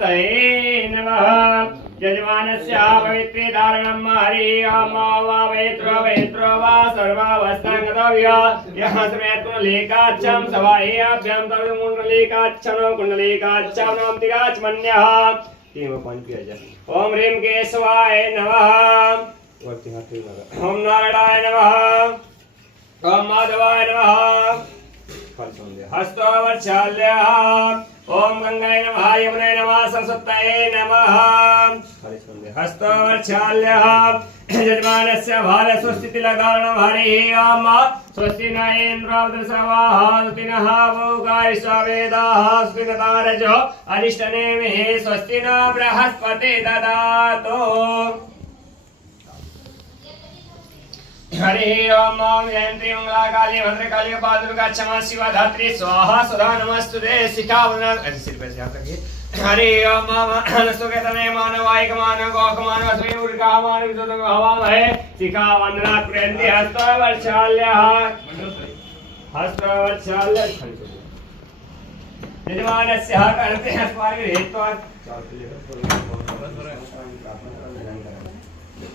तये नमः। यजमानस्य पवित्रे धारणं हरि वा पवित्रो पवित्रो वा सर्वावस्थाङ्गतव्य यः समेत सवाह्याभ्यां तरुमुण्डलीकाच्छं कुण्डलीकाच्छं नोम तिगाचमन्यः तीन पाँच किया जाए ओम ह्रीं केशवाय नमः। ओम नारायणाय नमः। ओम माधवाय नमः। हस्तवर्षाल्यः ॐ गङ्गाय नमः, यमुनाय नमः, सरस्वत्यै नमः। हस्तवर्षाल्यः यजमानस्य ओम स्वस्ति न इन्द्रावदसवाः स्वस्ति नः वौगायस्ववेदाः स्वस्ति न तारजो अरिष्टनेमिः स्वस्ति न बृहस्पति ददातु। हरि ओम ओम जयंती मंगला काली भद्रकाली पादुर्गा क्षमा शिवा धात्री स्वाहा सुधा नमस्तुते शिखा वंदना ऐसे सिर पे हाथ रखिए हरि ओम ओम सुगतने मानवायिक मानव गोक मानव श्री उर्गा मानव विदुत हवा है शिखा वंदना प्रेंति हस्त वर्षाल्य हस्त वर्षाल्य यजमानस्य कर्ते अस्माभिः हेत्वा हरि ओम स्वस्ति न इन्द्रवदसवाः पिनः भोगाय स्वावेदाः स्वस्ति न तारचोरिशनेमिः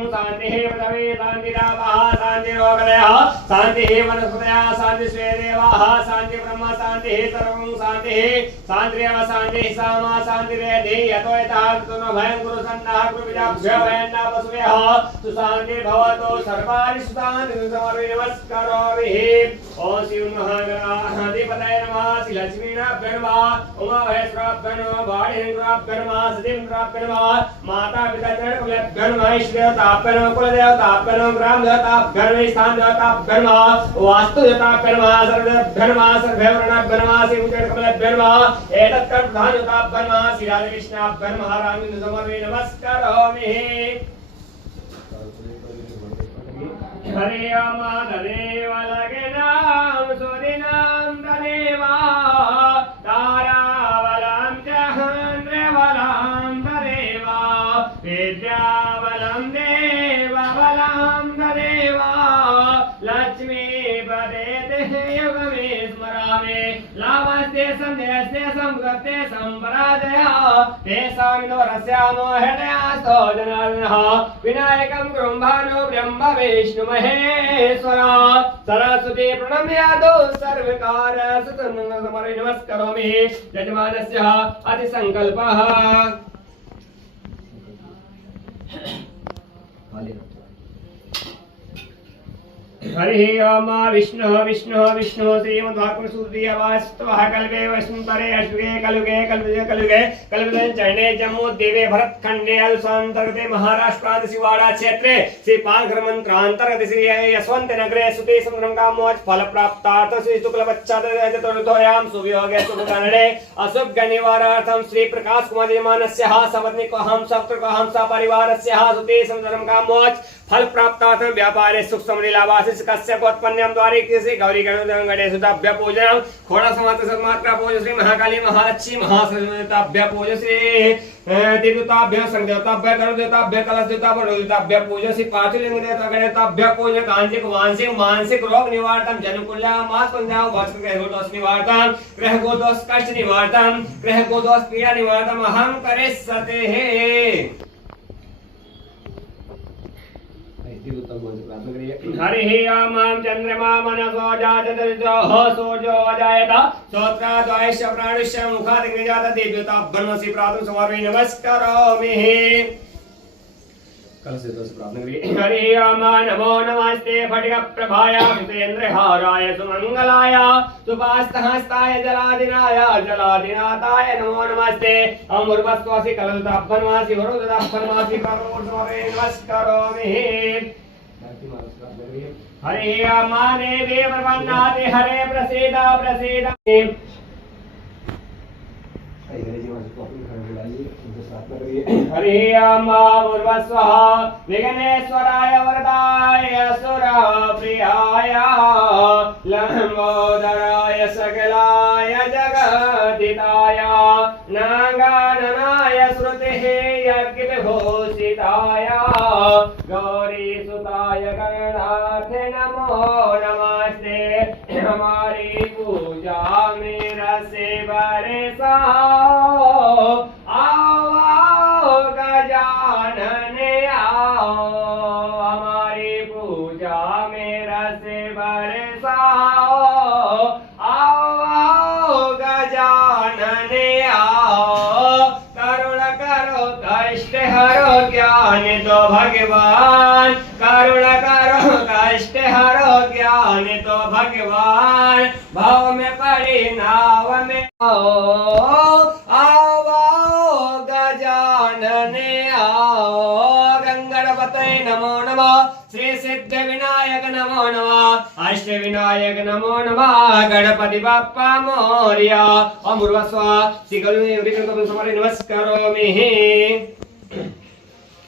శాంతి పదవే శాంతి రామ శాంతి లోకలయ శాంతి వనస్పతయ శాంతి స్వేదేవా శాంతి బ్రహ్మ శాంతి సర్వం శాంతి శాంతిరేవ శాంతి మాతా పితా समर्पि नमस्करोमि ॐ शिव महागणाधिपतये नमः श्रीलक्ष्मीनाभ्य नमः उमामहेश्वराभ्य नमः वाणीन्द्राभ्य नमः सतीन्द्राभ्य नमः माता पिता चरणकुलेभ्य नमः ईश्वरताभ्य नमः कुलदेवताभ्य नमः ग्रामदेवताभ्य नमः स्थानदेवताभ्य नमः वास्तुदेवताभ्य नमः सर्वदेवभ्य नमः सर्ववर्णाभ्य नमः श्रीमुचकमलेभ्य नमः एतत्कर्मधानताभ्य नमः श्रीराधकृष्णाभ्य नमः रामिन्दुसमर्वे नमस्करोमि हरे राम तदेव लगनां सुदिनां तदेवा विद्यावलं देवबलं तदेवा लक्ष्मीपदे युगमे स्मरामि। लाभस्ते सन्देहस्ते संवृत्ते सम्पराजयः तेषां विदोरस्यामो हृदयास्तो जनार्दनः। विनायकं गृह्भानो ब्रह्म विष्णुमहेश्वर सरस्वती प्रणम्यादो सर्वकार सुतनमरे नमस्करोमि। यजमानस्य अतिसङ्कल्पः Valeu. हरिः ओम, विष्णुः विष्णुः विष्णुः, श्रीमद्भागवतसूत्रीयवास्तवः कल्पे वैष्णुपरे अश्वे, कलुगे कल्पे कलुगे कल्पे जम्मू, देवे भरतखण्डे अलसान्तर्गते महाराष्ट्राद शिवाड़ा क्षेत्रे श्री पालघरमन्त्रान्तर्गते श्री यशवन्त नगरे, सुते सुन्दरं कामोच फल प्राप्तार्थ श्री शुक्लपच्छाद चतुर्थोयां सुवियोगे शुभकर्णे अशुभ निवारार्थं श्री प्रकाश कुमार यजमानस्य सपत्निकोऽहं सप्तकोऽहं सपरिवारस्य सुते सुन्दरं कामोच फल प्राप्तार्थं व्यापारे सुख कस्य उत्पन्नम द्वारे किसी गौरी गणोदं गणेश ताभ्य पूजनम खोड़ा समात्र सन्मात्रा पूज श्री महाकाली महालक्ष्मी महासरस्वताभ्य पूज श्री गणेशताभ्य मानसिक रोग वर्ष ग्रह गोदोष निवारणम ग्रह गोदोष कष्ट निवारणम ग्रह गोदोष पीड़ा निवारणम अहं करे सते है हरिः ओमां चन्द्रमा मनसो जातदरिद्रोः सूर्यो अजायत श्रोत्राद्वायश्च प्राणिश्च मुखादिग्निजात देव्यता ब्रह्मसि प्रातः समर्पि नमस्करोमि। हरि ओम नमो नमस्ते फटिकप्रभाय सुतेन्द्रहाराय सुमङ्गलाय सुपास्तहस्ताय जलादिनाय, जलादिनाथाय नमो नमस्ते। अमुर्वस्वासि कललताभन्वासि वरुदताभन्वासि प्रभोर्स्वरे नमस्करोमि। हरे माने देव वन्नाति हरे प्रसीद प्रसीद। हरि ओम पूर्वस्वः विघ्नेश्वराय वरदाय सुरप्रियाय लम्बोदराय सकलाय जगदिताय, नागाननाय, श्रुतिः, यज्ञविभूषिताय, गौरीसुताय गणार्थे नमो नमस्ते। हमारी पूजा मेरा से बरसा हरो ज्ञान तो भगवान, करुण करो, कष्ट हरो ज्ञान तो भगवान। भाव में पड़ी, नाव में आओ आओ आओ गजानन आओ। गंगणपते नमो नमः। श्री सिद्ध विनायक नमो नमः। अष्ट विनायक नमो नमः। गणपति बाप्पा मोर्या। अमृवस्व श्री गरुड़ एवरी समरे नमस्कारोमि।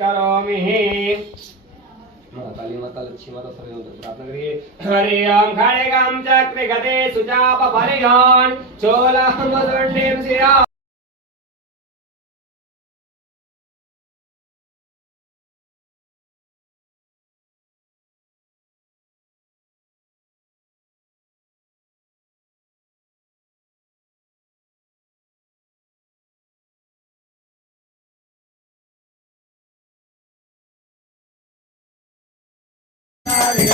नमस्करोमि काली माता लक्ष्मी माता सर्वे प्रार्थना करिए हरि ओम खड़े गम चक्र गदे सुजाप परिहान चोलहम स्वर्णिम Hare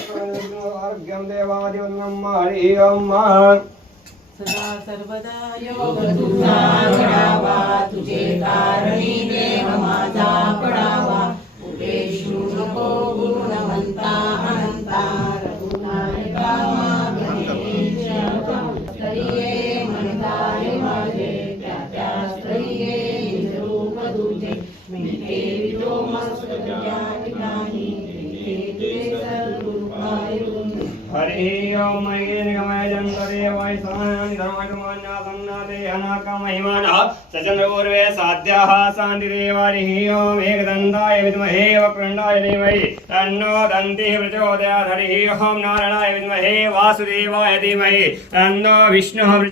सिरा आरोग्यं देवादिवन्नं हरि सदा सर्वदा योग तुझा घडावा तुझे कारणी देव माझा पडावा. हरि ओम मयेनगमय जन्तदेवाय सानानि धर्मकमान्यासन्नाते अनाकमहिमानः सचन्द्रपूर्वे साध्याः शान्तिदेवारिः ओम एकदन्ताय विद्महे वक्रण्डाय धीमहि तन्नो दन्तिः प्रचोदयात् हरिः ओम नारायणाय विद्महे वासुदेवाय धीमहि तन्नो विष्णुः